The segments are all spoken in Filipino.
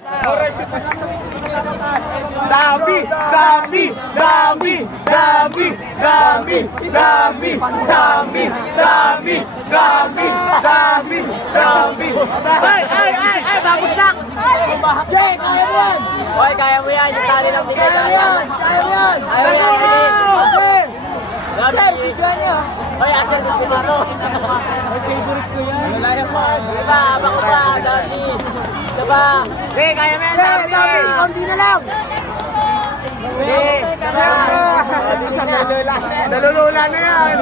Dami! Dami! Dami! Dami! Dami! Dami! Dami! Dami! Dami! Dami! Dami! Ay! Babagsak! Jay, kaya mo yan! Hoy, kaya mo yan. Yung tali lang bigay Kaya mo tayo. yan! Kaya mo yan! Kaya mo yan. Sir, bigyan niyo! Hoy, Asher, dito dito. Favorite ko yan. Wala yan pa. Diba, abang ko pa, Dami. Diba? Hey, kaya mo yan, Jay, dami! Konti na lang! Nalulula na yan!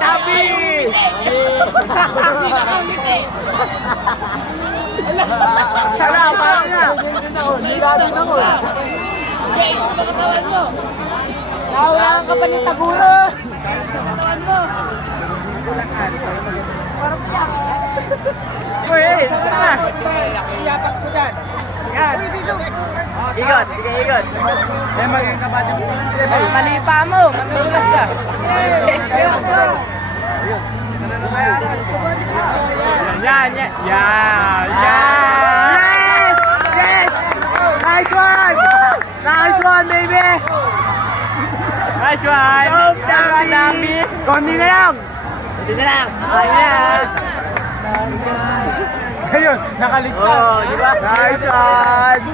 Dami! Tara, paano na? Nahulaan ka pa ni Taguro! Katawan mo! Uy, tara! Iyapak mo dyan! Yan! Igot, sige, igot. May maging kabata mo. Mali pa mo! Manulas ka! Yan! Yan! Yan! Yes! Yes! Nice one! Nice one, baby! Nice one! Dami! Kundi na lang! Hindi na lang. Ayun na! Ayun, nakaligtas! Oh, di ba? Nice one!